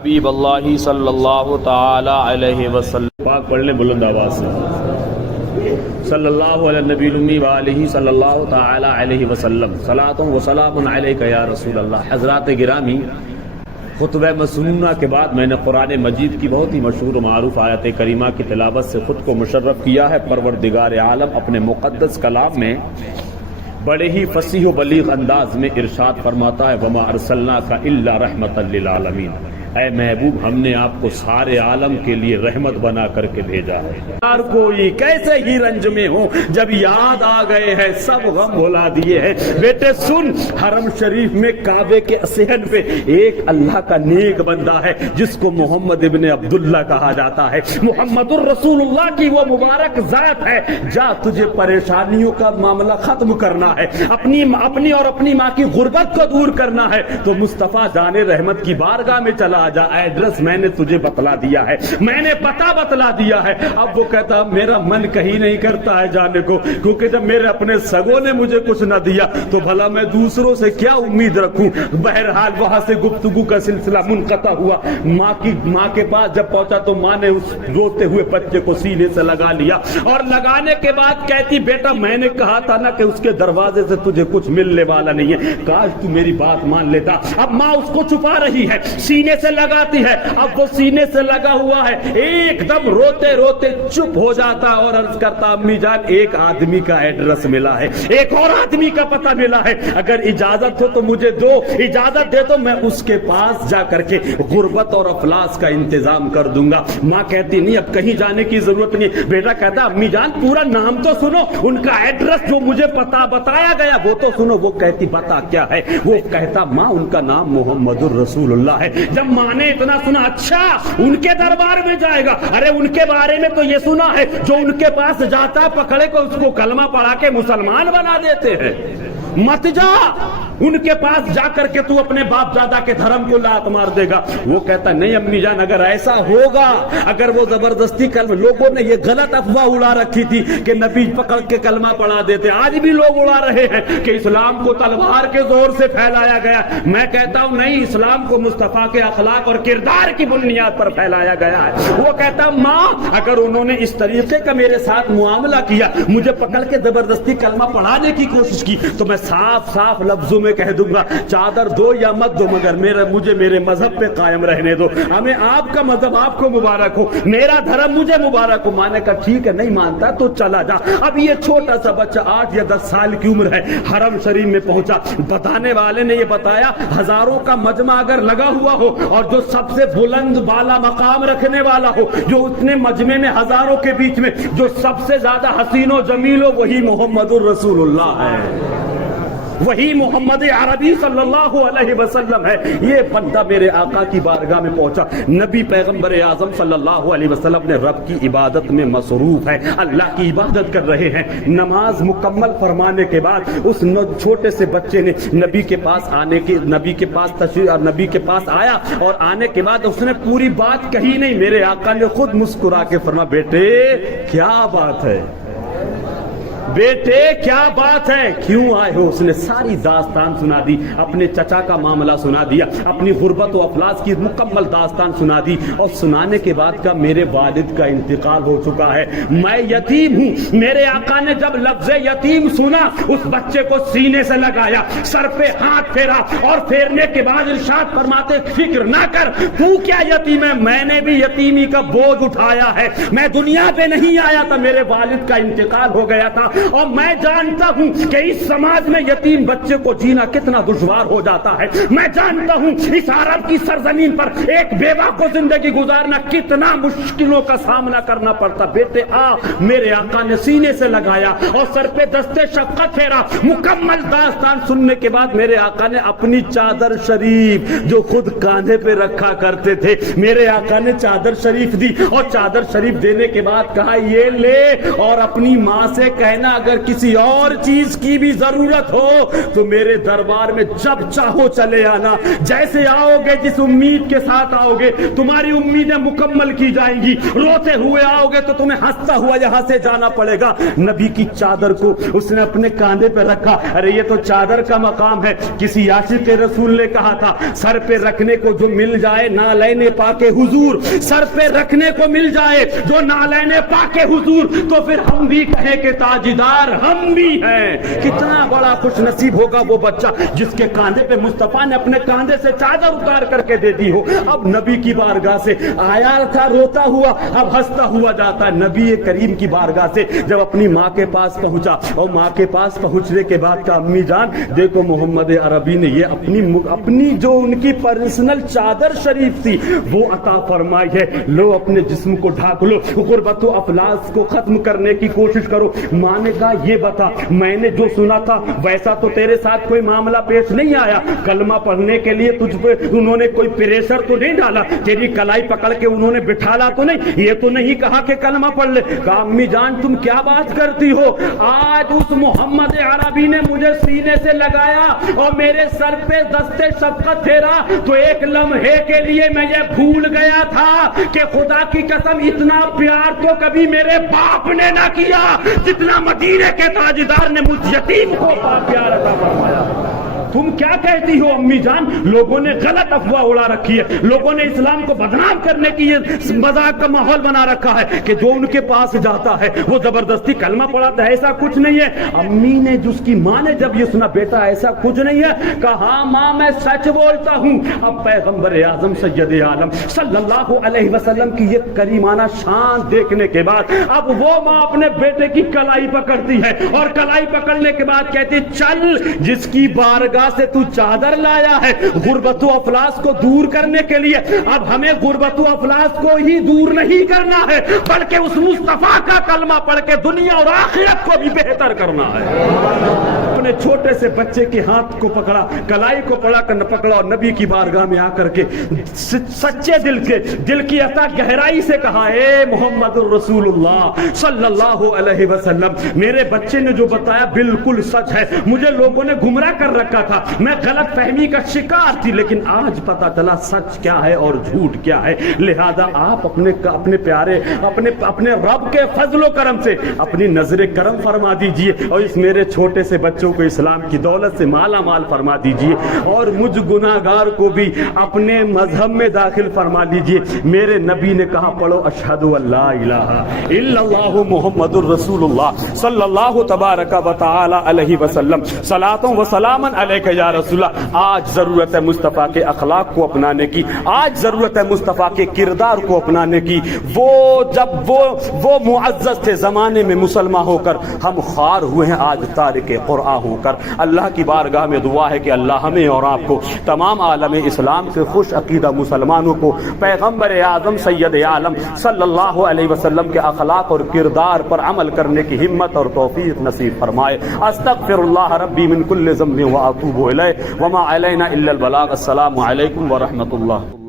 حبیب اللہ صلی اللہ تعالی علیہ وسلم پاک پڑھ لیں بلند آواز سے صلی اللہ علیہ نبی الامی وآلہ صلی اللہ تعالی علیہ وسلم صلاۃ و سلام علیک یا رسول اللہ۔ حضرات گرامی، خطبہ مسنونہ کے بعد میں نے قرآن مجید کی بہت ہی مشہور و معروف آیت کریمہ کی تلاوت سے خود کو مشرف کیا ہے۔ پروردگار عالم اپنے مقدس کلام میں بڑے ہی فصیح و بلیغ انداز میں ارشاد فرماتا ہے وَمَا أَرْسَلْنَاكَ إِلَّا رَحْمَةً لِلْعَالَمِينَ، اے محبوب ہم نے آپ کو سارے عالم کے لیے رحمت بنا کر کے بھیجا ہے۔ ہر کوئی کیسے ہی رنج میں ہو، جب یاد آ گئے ہیں سب غم بھلا دیے ہیں۔ بیٹے سن، حرم شریف میں کعبے کے صحن پہ ایک اللہ کا نیک بندہ ہے جس کو محمد ابن عبداللہ کہا جاتا ہے۔ محمد الرسول اللہ کی وہ مبارک ذات ہے۔ جا، تجھے پریشانیوں کا معاملہ ختم کرنا ہے، اپنی اور اپنی ماں کی غربت کو دور کرنا ہے تو مصطفیٰ جان رحمت کی بارگاہ میں چلا جا۔ ایڈریس میں نے تجھے بتلا دیا ہے، میں نے پتہ بتلا دیا ہے۔ اب وہ کہتا میرا من کہیں نہیں کرتا ہے جانے کو، کیونکہ جب میرے اپنے سگوں نے مجھے کچھ نہ دیا تو بھلا میں دوسروں سے کیا امید رکھوں۔ بہرحال وہاں سے گفتگو کا سلسلہ منقطع ہوا۔ ماں کے پاس جب پہنچا تو ماں نے اس روتے ہوئے بچے کو سینے سے لگا لیا اور لگانے کے بعد کہتی بیٹا میں نے کہا تھا نا کہ اس کے دروازے سے تجھے کچھ ملنے والا نہیں ہے، کاش تو میری بات مان لیتا۔ اب ماں اس کو چھپا رہی ہے، سینے سے لگاتی ہے۔ اب وہ سینے سے لگا ہوا ہے، ایک دم روتے روتے چپ ہو جاتا اور عرض کرتا امی جان ایک آدمی کا ایڈریس ملا ہے، ایک اور آدمی کا پتہ ملا ہے، اگر اجازت ہو تو مجھے دو، اجازت دے تو میں اس کے پاس جا کر کے غربت اور افلاس کا انتظام کر دوں گا۔ ماں کہتی نہیں اب کہیں جانے کی ضرورت نہیں۔ بیٹا کہتا امی جان پورا نام تو سنو، ان کا ایڈریس جو مجھے پتہ بتایا گیا وہ تو سنو۔ وہ کہتی بتا کیا ہے؟ وہ کہتا ماں ان کا نام محمد الرسول اللہ ہے۔ جب ماں نے اتنا سنا اچھا ان کے دربار میں جائے گا، ارے ان کے بارے میں تو یہ سنا ہے جو ان کے پاس جاتا پکڑے کو اس کو کلمہ پڑھا کے مسلمان بنا دیتے ہیں۔ مت جا، ان کے پاس جا کر کے تو اپنے باپ دادا کے دھرم کو لات مار دے گا۔ وہ کہتا نہیں امی جان اگر ایسا ہوگا، اگر وہ زبردستی لوگوں نے یہ غلط افواہ اڑا رکھی تھی کہ نبی پکڑ کے کلمہ پڑھا دیتے، آج بھی لوگ اڑا رہے ہیں کہ اسلام کو تلوار کے زور سے پھیلایا گیا۔ میں کہتا ہوں نہیں، اسلام کو مصطفیٰ کے اخلاق اور کردار کی بنیاد پر پھیلایا گیا ہے۔ وہ کہتا ماں اگر انہوں نے اس طریقے کا میرے ساتھ معاملہ کیا، مجھے پکڑ کے زبردستی کلمہ پڑھانے کی کوشش کی تو میں صاف صاف لفظوں میں کہہ دوں گا چادر دو یا مت دو، مگر مجھے میرے مذہب پہ قائم رہنے دو۔ ہمیں آپ کا مذہب آپ کو مبارک ہو، میرا دھرم مجھے مبارک ہو۔ ماں نے کہا ٹھیک ہے نہیں مانتا تو چلا جا۔ اب یہ چھوٹا سا بچہ 8 یا 10 سال کی عمر ہے، حرم شریف میں پہنچا۔ بتانے والے نے یہ بتایا ہزاروں کا مجمع اگر لگا ہوا ہو اور جو سب سے بلند بالا مقام رکھنے والا ہو، جو اتنے مجمع میں ہزاروں کے بیچ میں جو سب سے زیادہ حسین و جمیل ہو، وہی محمد الرسول اللہ ہے، وہی محمد عربی صلی اللہ علیہ وسلم ہے۔ یہ بندہ میرے آقا کی بارگاہ میں پہنچا۔ نبی پیغمبر اعظم صلی اللہ علیہ وسلم نے رب کی عبادت میں مصروف ہے، اللہ کی عبادت کر رہے ہیں۔ نماز مکمل فرمانے کے بعد اس چھوٹے سے بچے نے نبی کے پاس آیا اور آنے کے بعد اس نے پوری بات کہی نہیں۔ میرے آقا نے خود مسکرا کے فرمایا بیٹے کیا بات ہے، بیٹے کیا بات ہے، کیوں آئے ہو؟ اس نے ساری داستان سنا دی، اپنے چچا کا معاملہ سنا دیا، اپنی غربت و افلاس کی مکمل داستان سنا دی اور سنانے کے بعد کا میرے والد کا انتقال ہو چکا ہے، میں یتیم ہوں۔ میرے آقا نے جب لفظ یتیم سنا اس بچے کو سینے سے لگایا، سر پہ ہاتھ پھیرا اور پھیرنے کے بعد ارشاد فرماتے فکر نہ کر، تو کیا یتیم ہے، میں نے بھی یتیمی کا بوجھ اٹھایا ہے، میں دنیا پہ نہیں آیا تھا، میرے والد کا انتقال ہو گیا تھا اور میں جانتا ہوں کہ اس سماج میں یتیم بچے کو جینا کتنا دشوار ہو جاتا ہے، میں جانتا ہوں اس عرب کی سرزمین پر ایک بیوہ کو زندگی گزارنا کتنا مشکلوں کا سامنا کرنا پڑتا۔ بیٹے آ، میرے آقا نے سینے سے لگایا اور سر پہ دستے شفقت پھیرا۔ مکمل داستان سننے کے بعد میرے آقا نے اپنی چادر شریف جو خود کاندھے پہ رکھا کرتے تھے، میرے آقا نے چادر شریف دی اور چادر شریف دینے کے بعد کہا یہ لے اور اپنی ماں سے کہنا فرمایا اگر کسی اور چیز کی بھی ضرورت ہو تو میرے دربار میں جب چاہو چلے آنا، جیسے آؤ گے جس امید کے ساتھ آؤ گے تمہاری امیدیں مکمل کی جائیں گی، روتے ہوئے آؤ گے تو تمہیں ہنستا ہوا یہاں سے جانا پڑے گا۔ نبی کی چادر کو اس نے اپنے کاندھے پہ رکھا، ارے یہ تو چادر کا مقام ہے۔ کسی عاشق رسول نے کہا تھا سر پہ رکھنے کو جو مل جائے نالین پاک حضور، سر پہ رکھنے کو مل جائے جو نالین پاک حضور، تو پھر ہم بھی کہیں کہ تاجدار ہم بھی ہیں۔ کتنا بڑا خوش نصیب ہوگا وہ بچہ جس کے کاندھے پہ مصطفیٰ نے اپنے کاندھے سے چادر اتار کر کے دے دی ہو۔ اب نبی کی بارگاہ سے آیا تھا روتا ہوا، اب ہنستا ہوا جاتا ہے۔ نبی کریم کی بارگاہ سے جب اپنی ماں کے پاس پہنچا اور ماں کے پاس پہنچنے کے بعد کہا امی جان دیکھو محمد عربی نے یہ اپنی جو ان کی پرسنل چادر شریف تھی وہ عطا فرمائی ہے، لو اپنے جسم کو ڈھانک لو، غربت و افلاس کو ختم کرنے کی کوشش کرو۔ ماں نے کہا یہ بتا میں نے جو سنا تھا ویسا تو تیرے ساتھ کوئی معاملہ پیش نہیں آیا، کلمہ پڑھنے کے لیے تجھ پہ انہوں نے کوئی پریشر تو نہیں ڈالا، تیری کلائی پکڑ کے انہوں نے بٹھالا تو نہیں، یہ تو نہیں کہا کہ کلمہ پڑھ لے؟ کہا امی جان تم کیا بات کرتی ہو، آج اس محمد عربی نے مجھے سینے سے لگایا اور میرے سر پہ دستے شفقت پھیرا تو ایک لمحے کے لیے میں یہ بھول گیا تھا کہ خدا کی قسم اتنا پیار تو کبھی میرے باپ نے نہ کیا جتنا مدینے کے تاجدار نے مجھ یتیم کو پیار عطا فرمایا۔ تم کیا کہتی ہو امی جان؟ لوگوں نے غلط افواہ اڑا رکھی ہے، لوگوں نے اسلام کو بدنام کرنے کی یہ مذاق کا ماحول بنا رکھا ہے کہ جو ان کے پاس جاتا ہے وہ زبردستی کلمہ پڑھاتا ہے، ایسا کچھ نہیں ہے۔ امی نے جس کی ماں نے جب یہ سنا بیٹا ایسا کچھ نہیں ہے، کہا ہاں ماں میں سچ بولتا ہوں۔ اب پیغمبر اعظم سید عالم صلی اللہ علیہ وسلم کی یہ کریمانہ شان دیکھنے کے بعد اب وہ ماں اپنے بیٹے کی کلائی پکڑتی ہے اور کلائی پکڑنے کے بعد کہتی چل جس کی بارگاہ سے تو چادر لایا ہے غربت و افلاس کو دور کرنے کے لیے، اب ہمیں غربت و افلاس کو ہی دور نہیں کرنا ہے بلکہ اس مصطفیٰ کا کلمہ پڑھ کے دنیا اور آخرت کو بھی بہتر کرنا ہے۔ اپنے چھوٹے سے بچے کے ہاتھ کو پکڑا، کلائی کو پکڑا اور نبی کی بارگاہ میں آ کر کے سچے دل کی عطا گہرائی سے کہا اے محمد الرسول اللہ صلی اللہ علیہ وسلم، میرے بچے نے جو بتایا بالکل سچ ہے، مجھے لوگوں نے گمراہ کر رکھا تھا، میں غلط فہمی کا شکار تھی، لیکن آج پتا چلا سچ کیا ہے اور جھوٹ کیا ہے، لہذا آپ اپنے پیارے اپنے رب کے فضل و کرم سے اپنی نظر کرم فرما دیجئے اور اس میرے چھوٹے سے بچوں کو اسلام کی دولت سے مالا مال فرما دیجئے اور مجھ گناہگار کو بھی اپنے مذہب میں داخل فرما دیجئے۔ میرے نبی نے کہا پڑھو اشہد ان لا الہ الا اللہ محمد الرسول اللہ صلی اللہ تبارک و تعالی علیہ وسلم، صلاۃ و سلام علیک یا رسول اللہ۔ آج ضرورت ہے مصطفیٰ کے اخلاق کو اپنانے کی، آج ضرورت ہے مصطفیٰ کے کردار کو اپنانے کی۔ جب وہ معزز تھے زمانے میں مسلمان ہو کر، ہم خوار ہوئے ہیں آج تارک قرآن ہو کر۔ اللہ کی بارگاہ میں دعا ہے کہ اللہ ہمیں اور آپ کو تمام عالم اسلام سے خوش عقیدہ مسلمانوں کو پیغمبر اعظم سید عالم صلی اللہ علیہ وسلم کے اخلاق اور کردار پر عمل کرنے کی ہمت اور توفیق نصیب فرمائے۔ استغفر اللہ ربی من کل ذنب واتوب الیہ وما علینا الا البلاغ۔ السلام علیکم ورحمۃ اللہ۔